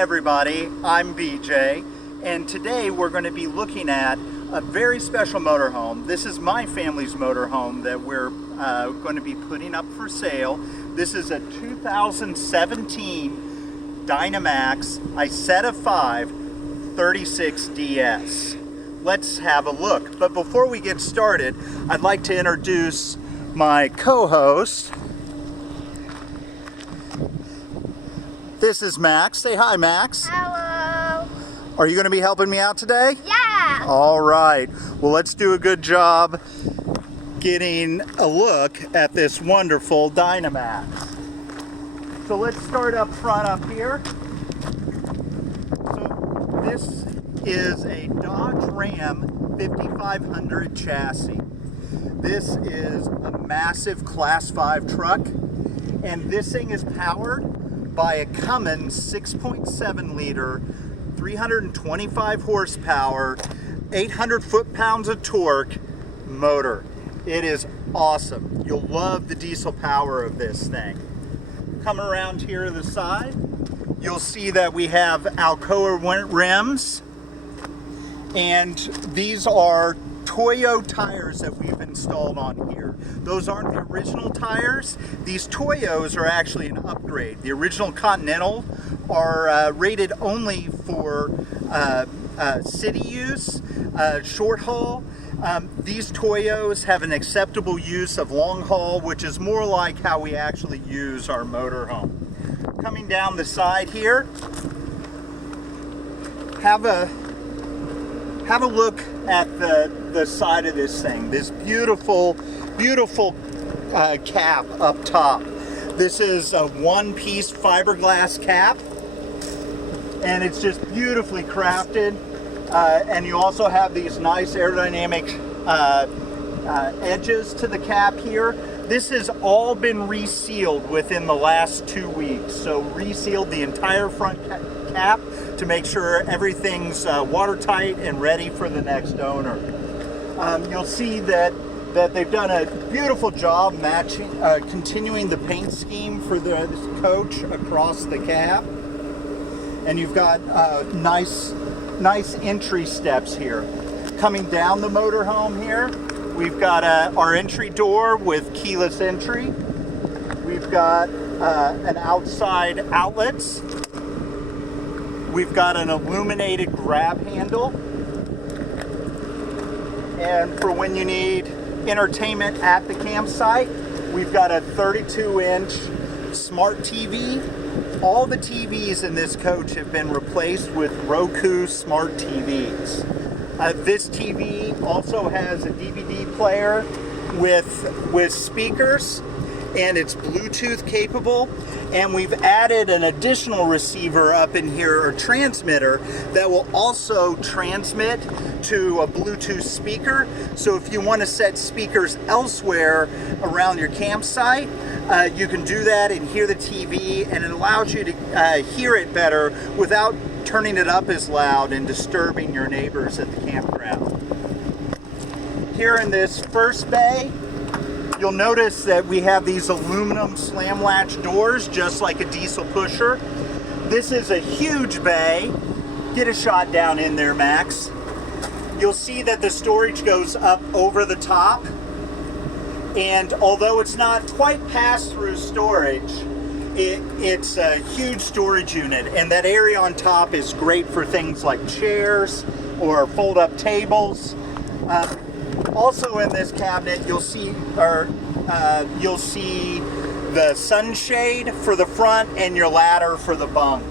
everybody, I'm BJ, and today we're going to be looking at a very special motorhome. This is my family's motorhome that we're going to be putting up for sale. This is a 2017 Dynamax Isata 5 36DS. Let's have a look. But before we get started, I'd like to introduce my co-host. This is Max. Say hi, Max. Hello. Are you going to be helping me out today? Yeah. All right. Well, let's do a good job getting a look at this wonderful Dynamax. So let's start up front up here. So this is a Dodge Ram 5500 chassis. This is a massive Class 5 truck, and this thing is powered by a Cummins 6.7 liter, 325 horsepower, 800 foot-pounds of torque motor. It is awesome. You'll love the diesel power of this thing. Come around here to the side, you'll see that we have Alcoa rims, and these are Toyo tires that we've installed on here. Those aren't the original tires. These Toyos are actually an upgrade. The original Continental are rated only for city use, short haul. These Toyos have an acceptable use of long haul, which is more like how we actually use our motorhome. Coming down the side here, have a look at the side of this thing. This beautiful cap up top. This is a one-piece fiberglass cap, and it's just beautifully crafted. And you also have these nice aerodynamic edges to the cap here. This has all been resealed within the last 2 weeks. So resealed the entire front cap to make sure everything's watertight and ready for the next owner. You'll see that they've done a beautiful job matching, continuing the paint scheme for this coach across the cab. And you've got nice entry steps here. Coming down the motorhome here, we've got our entry door with keyless entry. We've got an outside outlets. We've got an illuminated grab handle. And for when you need entertainment at the campsite, we've got a 32-inch smart TV. All the TVs in this coach have been replaced with Roku smart TVs. This TV also has a DVD player with speakers, and it's Bluetooth capable. And we've added an additional receiver up in here, or transmitter, that will also transmit to a Bluetooth speaker. So if you want to set speakers elsewhere around your campsite, you can do that and hear the TV, and it allows you to hear it better without turning it up as loud and disturbing your neighbors at the campground. Here in this first bay, you'll notice that we have these aluminum slam latch doors, just like a diesel pusher. This is a huge bay. Get a shot down in there, Max. You'll see that the storage goes up over the top. And although it's not quite pass-through storage, it's a huge storage unit. And that area on top is great for things like chairs or fold-up tables. Also in this cabinet, you'll see the sunshade for the front and your ladder for the bunk.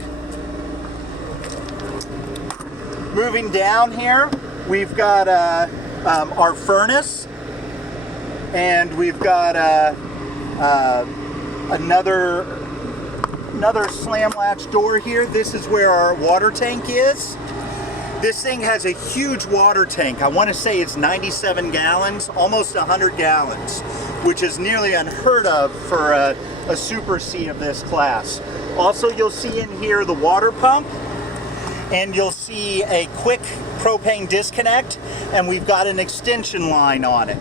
Moving down here, we've got our furnace, and we've got another slam latch door here. This is where our water tank is. This thing has a huge water tank. I want to say it's 97 gallons, almost 100 gallons, which is nearly unheard of for a Super C of this class. Also, you'll see in here the water pump, and you'll see a quick propane disconnect, and we've got an extension line on it.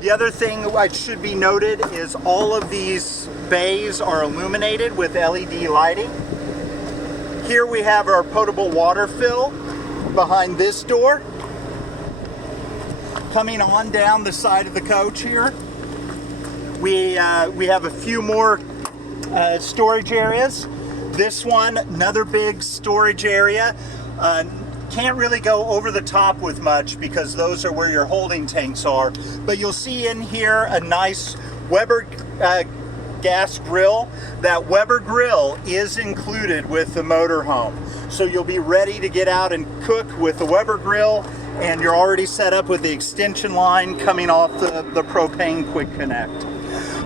The other thing that should be noted is all of these bays are illuminated with LED lighting. Here we have our potable water fill behind this door. Coming on down the side of the coach here, we have a few more storage areas. This one, another big storage area. Can't really go over the top with much because those are where your holding tanks are. But you'll see in here a nice Weber gas grill. That Weber grill is included with the motorhome. So you'll be ready to get out and cook with the Weber grill, and you're already set up with the extension line coming off the propane quick connect.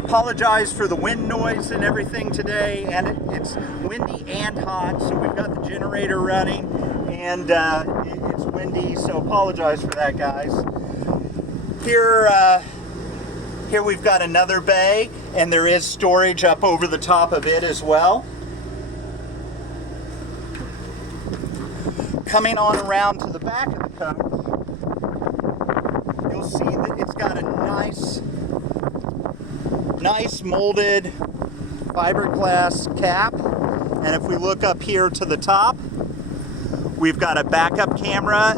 Apologize for the wind noise and everything today, and it's windy and hot, so we've got the generator running, and it's windy, so apologize for that, guys. Here we've got another bay, and there is storage up over the top of it as well. Coming on around to the back of the coach, you'll see that it's got a nice molded fiberglass cap, and if we look up here to the top, we've got a backup camera.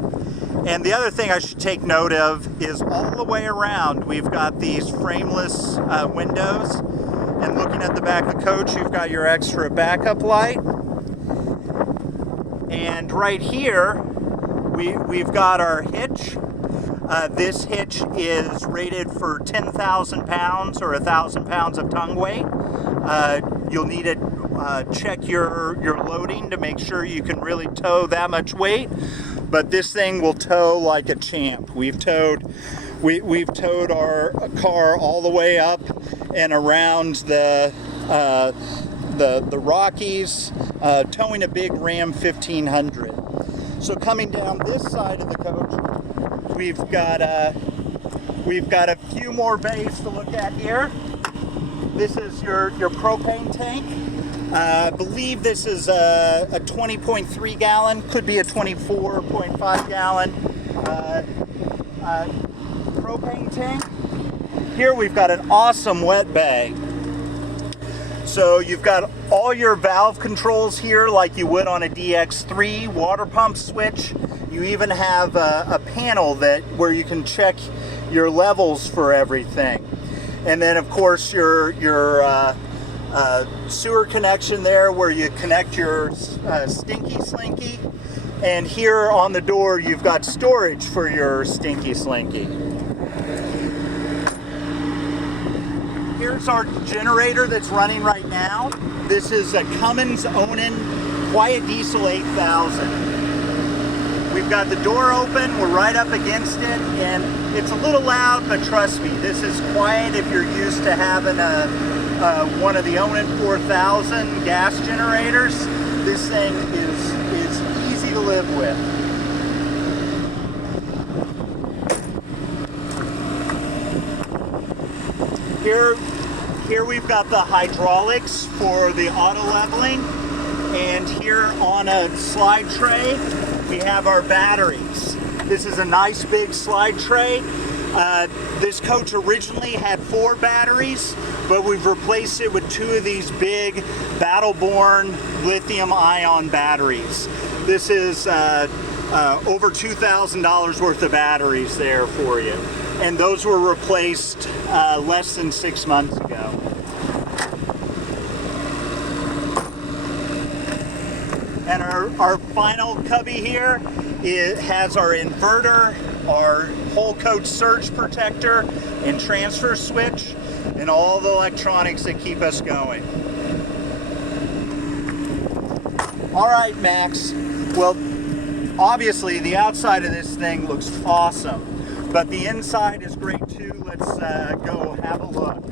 And the other thing I should take note of is all the way around we've got these frameless windows, and looking at the back of the coach, you've got your extra backup light. And right here we've got our hitch. This hitch is rated for 10,000 pounds or 1,000 pounds of tongue weight. You'll need to check your loading to make sure you can really tow that much weight. But this thing will tow like a champ. We've towed our car all the way up and around the Rockies, towing a big Ram 1500. So coming down this side of the coach, we've got a few more bays to look at here. This is your propane tank. I believe this is a 20.3 gallon, could be a 24.5 gallon propane tank. Here we've got an awesome wet bay. So you've got all your valve controls here like you would on a DX3, water pump switch. You even have a panel where you can check your levels for everything. And then of course your sewer connection there where you connect your Stinky Slinky. And here on the door you've got storage for your Stinky Slinky. Here's our generator that's running right now. This is a Cummins Onan Quiet Diesel 8000. We've got the door open, we're right up against it, and it's a little loud, but trust me, this is quiet if you're used to having one of the Onan 4000 gas generators. This thing is easy to live with. Here we've got the hydraulics for the auto leveling, and here on a slide tray we have our batteries. This is a nice big slide tray. This coach originally had 4 batteries, but we've replaced it with 2 of these big Battleborn lithium-ion batteries. This is over $2,000 worth of batteries there for you. And those were replaced less than 6 months ago. And our final cubby here has our inverter, our whole coach surge protector and transfer switch, and all the electronics that keep us going. All right, Max. Well, obviously the outside of this thing looks awesome, but the inside is great too. Let's go have a look.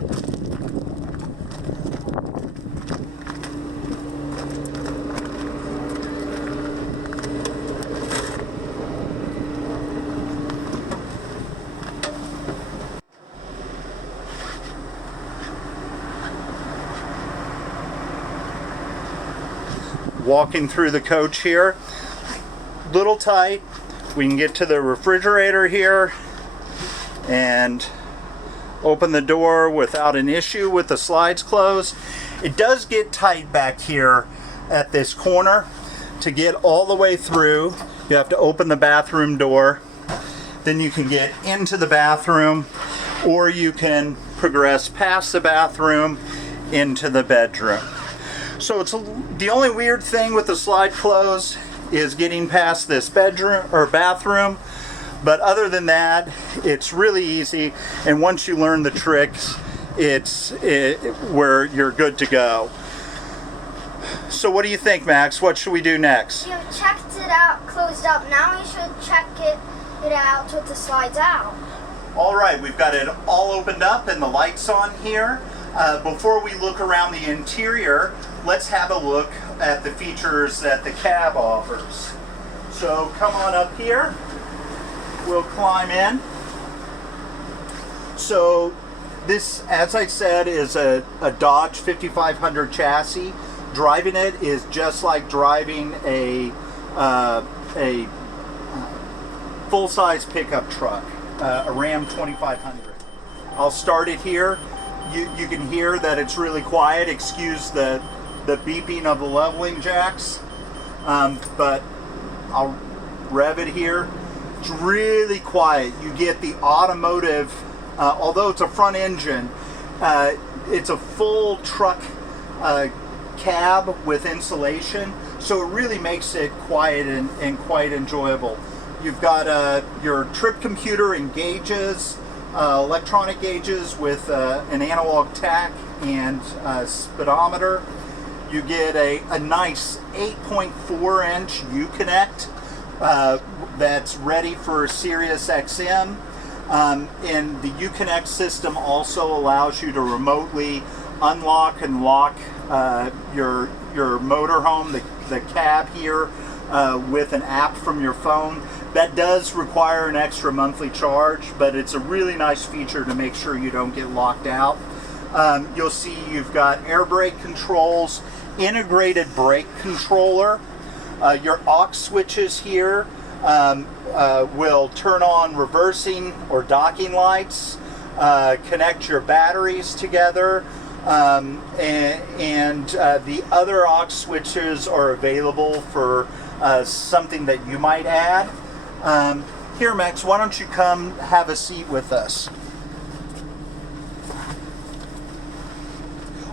Walking through the coach here, little tight. We can get to the refrigerator here and open the door without an issue with the slides closed. It does get tight back here at this corner, to get all the way through, you have to open the bathroom door. Then you can get into the bathroom, or you can progress past the bathroom into the bedroom. So it's the only weird thing with the slide close is getting past this bedroom or bathroom, but other than that, it's really easy. And once you learn the tricks, it's where you're good to go. So what do you think, Max? What should we do next? You checked it out, closed up. Now we should check it out with the slides out. All right, we've got it all opened up and the lights on here. Before we look around the interior, let's have a look at the features that the cab offers. So come on up here. We'll climb in. So this, as I said, is a Dodge 5500 chassis. Driving it is just like driving a full-size pickup truck, a Ram 2500. I'll start it here. You can hear that it's really quiet. Excuse the beeping of the leveling jacks, but I'll rev it here. It's really quiet. You get the automotive, although it's a front engine, it's a full truck cab with insulation, so it really makes it quiet and quite enjoyable. You've got your trip computer and gauges, electronic gauges with an analog tach and speedometer. You get a nice 8.4 inch Uconnect that's ready for Sirius XM. And the Uconnect system also allows you to remotely unlock and lock your motorhome, the cab here, with an app from your phone. That does require an extra monthly charge, but it's a really nice feature to make sure you don't get locked out. You'll see you've got air brake controls, integrated brake controller. Your aux switches here will turn on reversing or docking lights, connect your batteries together, and the other aux switches are available for something that you might add. Here, Max, why don't you come have a seat with us?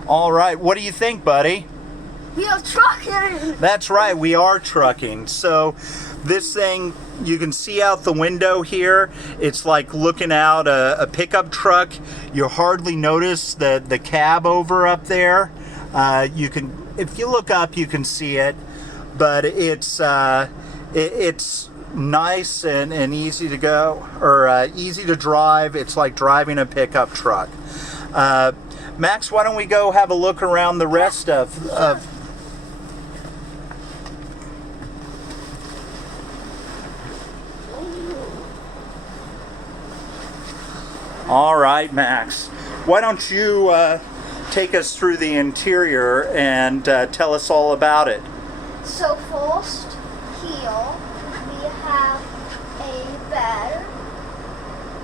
All right, what do you think, buddy? We are trucking! That's right, we are trucking. So this thing, you can see out the window here. It's like looking out a pickup truck. You hardly notice the cab over up there. You can, if you look up, you can see it. But it's nice and easy to go, or easy to drive. It's like driving a pickup truck. Max, why don't we go have a look around the rest of All right, Max. Why don't you take us through the interior and tell us all about it? So first, here we have a bed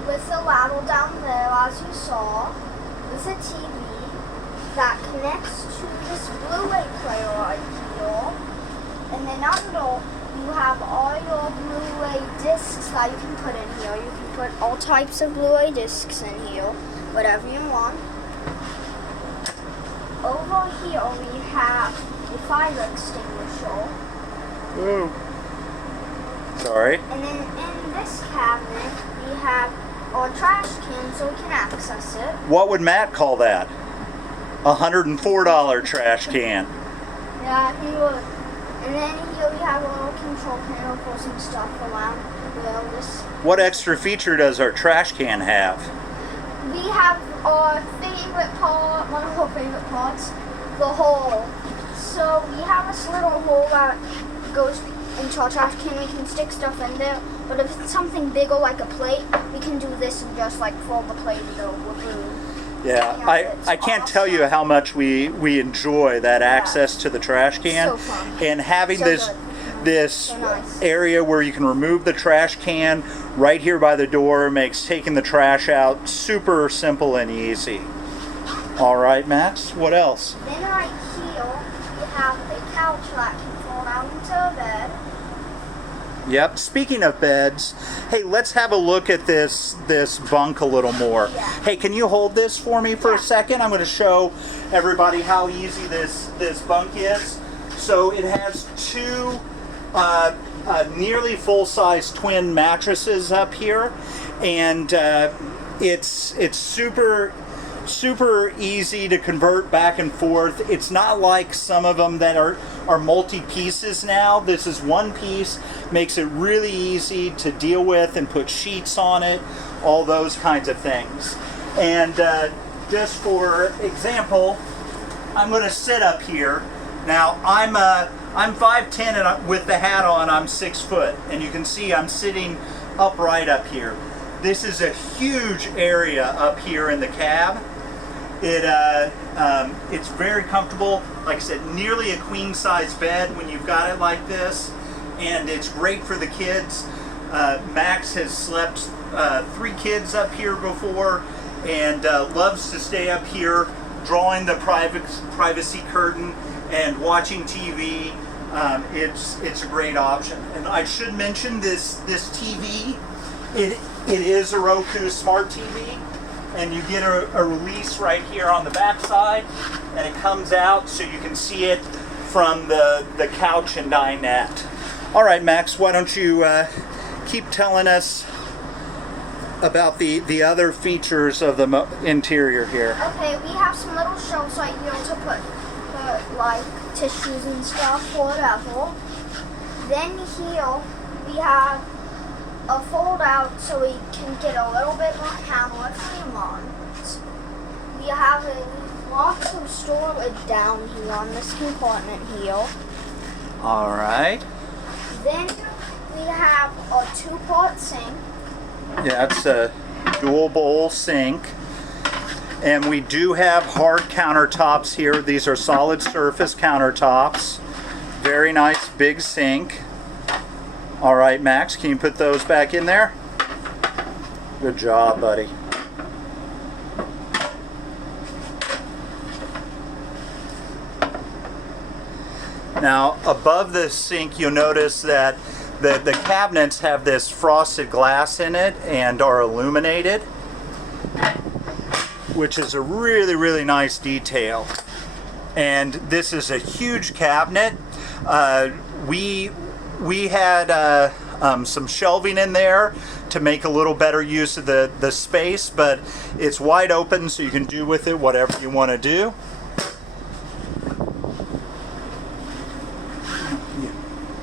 with a ladder down there, as you saw, with a TV that connects to this Blu-ray player right here. And then under, you have all your Blu-ray discs that you can put in here. You can put all types of Blu-ray discs in here, whatever you want. Over here we have a fire extinguisher. Ooh. Sorry. And then in this cabinet we have our trash can so we can access it. What would Matt call that? $104 trash can. Yeah, he would. And then here we have a little control panel for some stuff around. What extra feature does our trash can have? We have our favorite part, one of our favorite parts, the hole. So we have this little hole that goes into our trash can. We can stick stuff in there. But if it's something bigger like a plate, we can do this and just like fold the plate into a food. Yeah, I can't tell you how much we enjoy that access to the trash can. So fun. And having So this good. So nice. area where you can remove the trash can right here by the door makes taking the trash out super simple and easy. All right, Max, what else? Then right here we have a couch that can fold out into a Yep. Speaking of beds, hey, let's have a look at this bunk a little more. Yeah. Hey, can you hold this for me for a second? I'm going to show everybody how easy this bunk is. So it has two nearly full-size twin mattresses up here, and it's super easy to convert back and forth. It's not like some of them that are multi-pieces now. This is one piece, makes it really easy to deal with and put sheets on it, all those kinds of things. And just for example, I'm going to sit up here. Now I'm 5'10", and with the hat on I'm 6 foot, and you can see I'm sitting upright up here. This is a huge area up here in the cab. It's very comfortable. Like I said, nearly a queen size bed when you've got it like this, and it's great for the kids. Max has slept 3 kids up here before, and loves to stay up here, drawing the privacy curtain and watching TV. It's a great option. And I should mention this TV. It is a Roku smart TV, and you get a release right here on the back side, and it comes out so you can see it from the couch and dinette. All right, Max, why don't you keep telling us about the other features of the interior here. Okay, we have some little shelves right here to put like tissues and stuff, whatever. Then here we have a fold out so we can get a little bit more camera if we want. We have lots of storage down here on this compartment here. All right. Then we have a 2-part sink. Yeah, it's a dual bowl sink. And we do have hard countertops here. These are solid surface countertops. Very nice big sink. All right, Max, can you put those back in there? Good job, buddy. Now, above the sink, you'll notice that the cabinets have this frosted glass in it and are illuminated, which is a really nice detail. And this is a huge cabinet. We had some shelving in there to make a little better use of the space, but it's wide open so you can do with it whatever you want to do.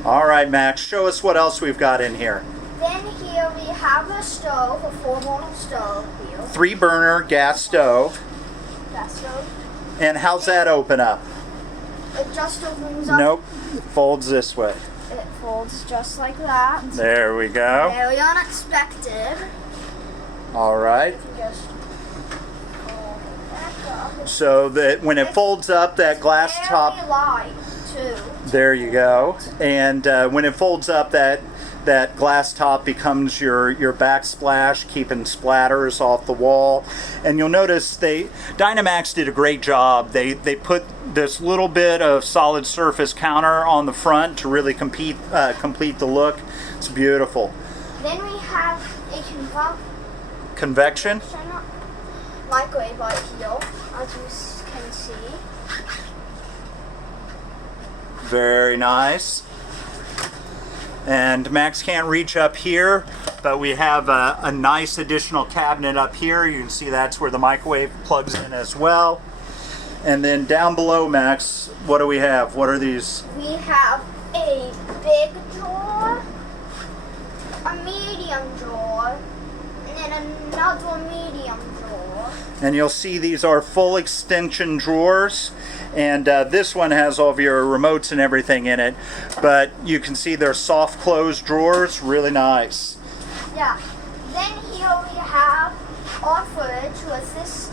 All right, Max, show us what else we've got in here. Then here we have a stove, a 4-burner stove here. 3-burner gas stove. Gas stove. And how's that open up? It just opens up. Nope, it folds this way. It folds just like that. There we go. Very unexpected. All right. Just fold it back up. So that when it folds up, that glass Very top. light too. There you go. And when it folds up, that glass top becomes your backsplash, keeping splatters off the wall. And you'll notice Dynamax did a great job. They put this little bit of solid surface counter on the front to really complete the look. It's beautiful. Then we have a Convection. microwave right here, as you can see. Very nice. And Max can't reach up here, but we have a nice additional cabinet up here. You can see that's where the microwave plugs in as well. And then down below, Max, what do we have? What are these? We have a big drawer, a medium drawer, and then another medium drawer. And you'll see these are full extension drawers. And this one has all of your remotes and everything in it. But you can see they're soft closed drawers, really nice. Yeah. Then here we have our fridge with this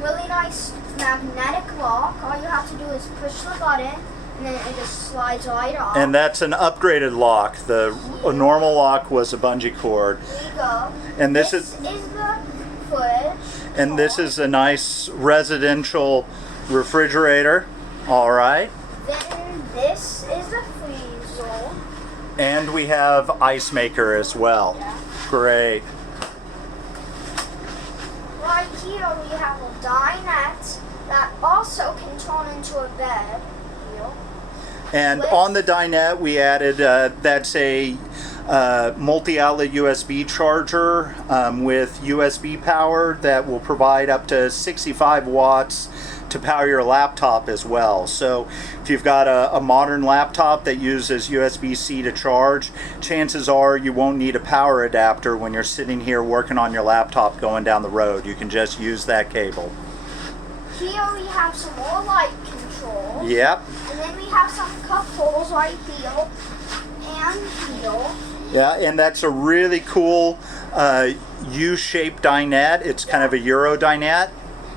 really nice magnetic lock. All you have to do is push the button and then it just slides right off. And that's an upgraded lock. The normal lock was a bungee cord. There you go. And this is the fridge. And this is a nice residential refrigerator. All right. Then this is the freezer. And we have ice maker as well. Yeah. Great. Right here we have a dinette that also can turn into a bed. Here. And on the dinette, we added that's a multi-outlet USB charger with USB power that will provide up to 65 watts to power your laptop as well. So if you've got a modern laptop that uses USB-C to charge, chances are you won't need a power adapter when you're sitting here working on your laptop going down the road. You can just use that cable. Here we have some more light controls. Yep. And then we have some cup holders right here and here. Yeah, and that's a really cool U-shaped dinette. It's kind of a Euro dinette.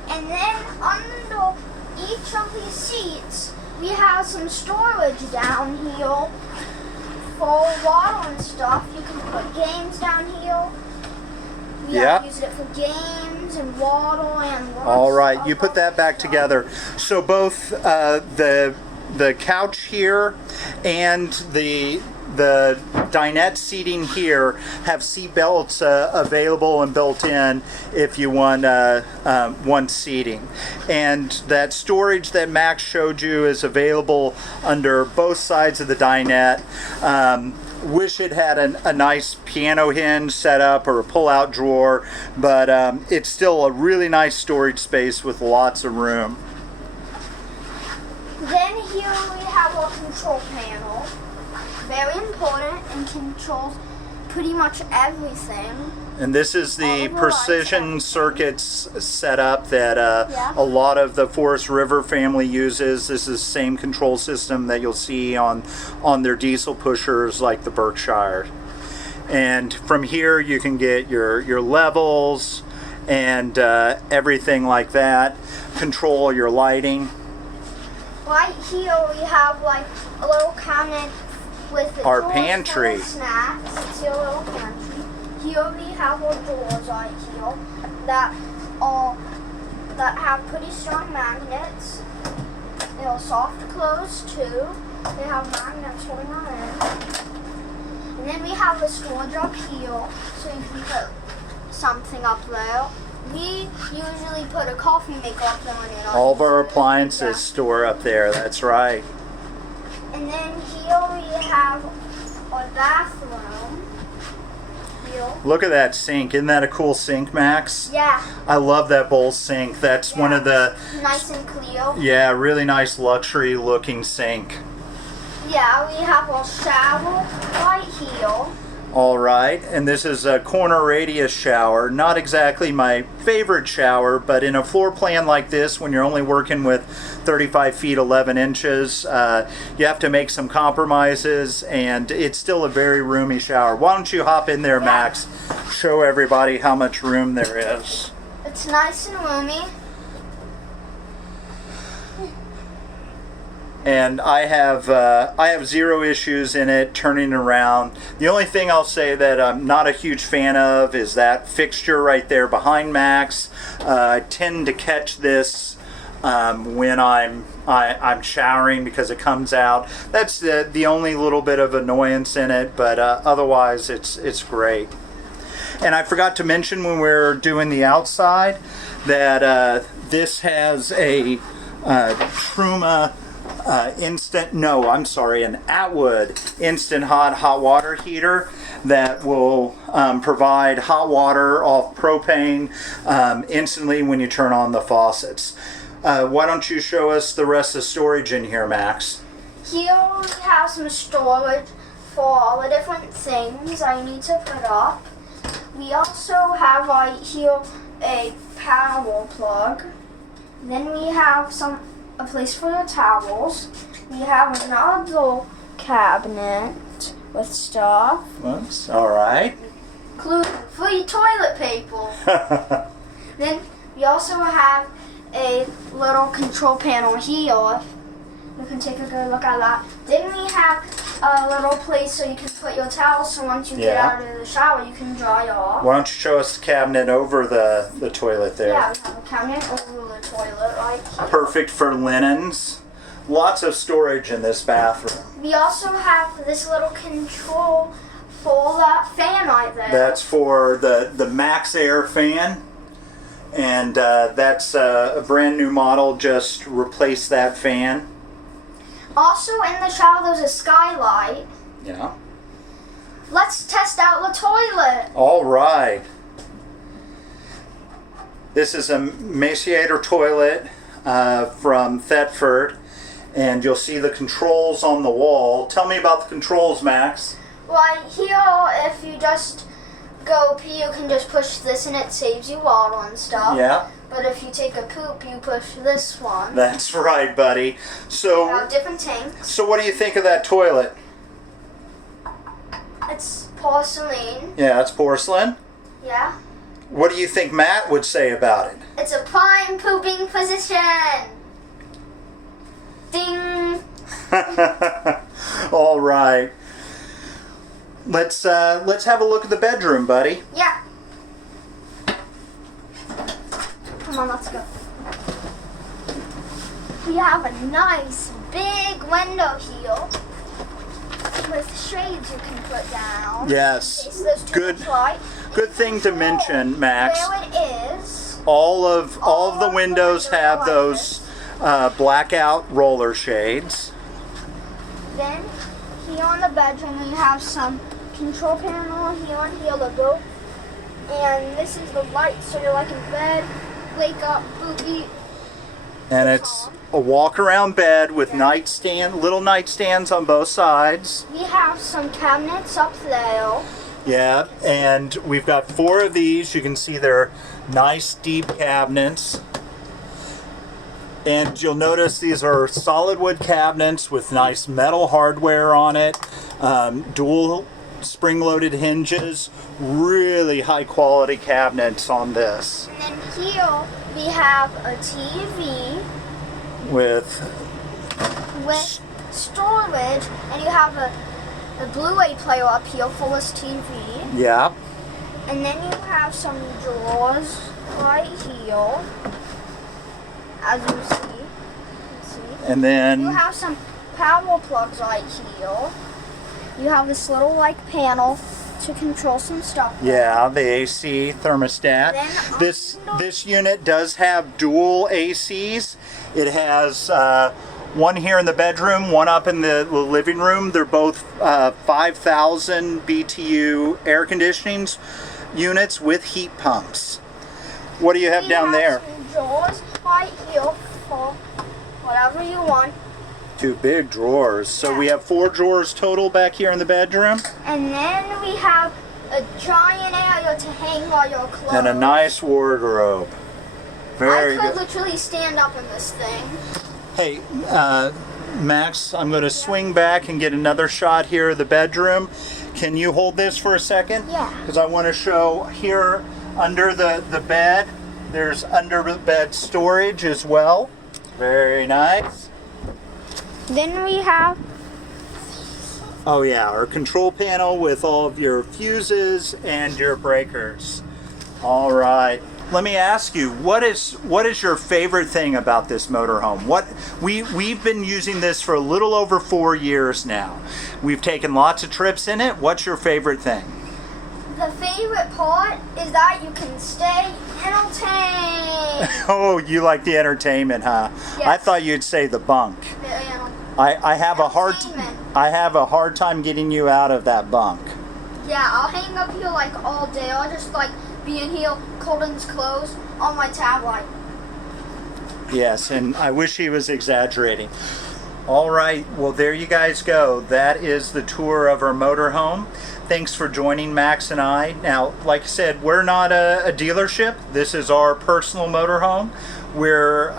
And then under each of these seats, we have some storage down here for water and stuff. You can put games down here. We have used it for games and water and lunch. All right, you put that back together. So both the couch here and the dinette seating here have seat belts available and built in if you want one seating. And that storage that Max showed you is available under both sides of the dinette. Wish it had a nice piano hinge set up or a pull-out drawer, but it's still a really nice storage space with lots of room. Then here we have our control panel. Very important and controls pretty much everything. And this is the precision circuits setup that Yeah. a lot of the Forest River family uses. This is the same control system that you'll see on their diesel pushers like the Berkshire. And from here you can get your levels and everything like that. Control your lighting. Right here we have like a little cabinet with the Our drawers pantry. full of snacks. It's your little pantry. Here we have our doors right here that have pretty strong magnets. They're soft to close too. They have magnets holding on in. And then we have a storage up here, so you can put something up there. We usually put a coffee maker up there when you're not All of our using it. appliances Yeah. store up there, that's right. And then here we have our bathroom. Here. Look at that sink. Isn't that a cool sink, Max? Yeah, I love that bowl sink. That's one of the, nice and clear. yeah, really nice luxury looking sink. Yeah, we have our shower right here. All right, and this is a corner radius shower. Not exactly my favorite shower, but in a floor plan like this, when you're only working with 35 feet 11 inches, you have to make some compromises, and it's still a very roomy shower. Why don't you hop in there, Max? Show everybody how much room there is. It's nice and roomy. And I have zero issues in it turning around. The only thing I'll say that I'm not a huge fan of is that fixture right there behind Max. I tend to catch this when I'm showering because it comes out. That's the only little bit of annoyance in it, but otherwise it's great. And I forgot to mention when we were doing the outside that this has a Truma an Atwood instant hot water heater that will provide hot water off propane instantly when you turn on the faucets. Why don't you show us the rest of the storage in here, Max? Here we have some storage for all the different things I need to put up. We also have right here a power plug. Then we have a place for the towels. We have another cabinet with stuff, Whoops. All right. including free toilet paper. Then we also have a little control panel here. You can take a good look at that. Then we have a little place so you can put your towels, so once you get out of the shower you can dry off. Why don't you show us the cabinet over the toilet there? Yeah, we have a cabinet over the toilet right here. Perfect for linens. Lots of storage in this bathroom. We also have this little control for that fan right there. That's for the Max Air fan. And that's a brand new model, just replace that fan. Also in the shower there's a skylight. Yeah. Let's test out the toilet. All right. This is a Emaciator toilet from Thetford, and you'll see the controls on the wall. Tell me about the controls, Max. Right here, if you just go pee, you can just push this and it saves you water and stuff. Yeah. But if you take a poop, you push this one. That's right, buddy. We So, have different tanks. so what do you think of that toilet? It's porcelain. Yeah, it's porcelain. Yeah. What do you think Matt would say about it? It's a prime pooping position. Ding. All right. Let's have a look at the bedroom, buddy. Yeah. Come on, let's go. We have a nice big window here with shades you can put down. Yes. In case there's too Good. much light. Good thing to mention, Max. Where it is. All of the windows have those blackout roller shades. Then here on the bedroom we have some control panel here and here the boat. And this is the light, so you're like in bed, wake up, booby. And it's a walk-around bed with little nightstands on both sides. We have some cabinets up there. Yeah, and we've got 4 of these. You can see they're nice deep cabinets. And you'll notice these are solid wood cabinets with nice metal hardware on it. Dual spring-loaded hinges. Really high quality cabinets on this. And then here we have a TV With storage, and you have a Blu-ray player up here for this TV. yeah. And then you have some drawers right here, as you see. And You then have some power plugs right here. You have this little like panel to control some stuff. yeah, the AC thermostat. Then This unit does have dual ACs. It has one here in the bedroom, one up in the living room. They're both 5,000 BTU air conditioning units with heat pumps. What do you have down there? Some drawers right here for whatever you want. 2 big drawers. So we have 4 drawers total back here in the bedroom. And then we have a giant area to hang all your clothes. And a nice wardrobe. Very I could good. literally stand up in this thing. Hey, Max, I'm going to swing back and get another shot here of the bedroom. Can you hold this for a second? Yeah. Because I want to show here under the bed, there's under the bed storage as well. Very nice. Then we have Oh yeah, our control panel with all of your fuses and your breakers. All right. Let me ask you, what is your favorite thing about this motorhome? We've been using this for a little over 4 years now. We've taken lots of trips in it. What's your favorite thing? the favorite part is that you can stay entertained. Oh, you like the entertainment, huh? Yes. I thought you'd say the bunk. Yeah. I have Entertainment. I have a hard time getting you out of that bunk. Yeah, I'll hang up here like all day. I'll just like be in here, Colton's clothes on my tablet. Yes, and I wish he was exaggerating. All right, well, there you guys go. That is the tour of our motorhome. Thanks for joining Max and I. Now, like I said, we're not a dealership. This is our personal motorhome. We're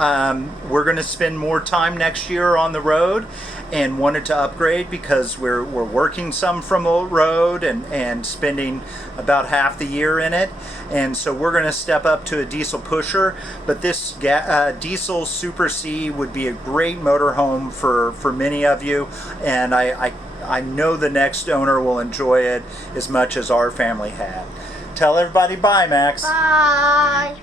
going to spend more time next year on the road and wanted to upgrade because we're working some from the road and spending about half the year in it. And so we're going to step up to a diesel pusher, but this diesel Super C would be a great motorhome for many of you, and I know the next owner will enjoy it as much as our family had. Tell everybody bye, Max. Bye.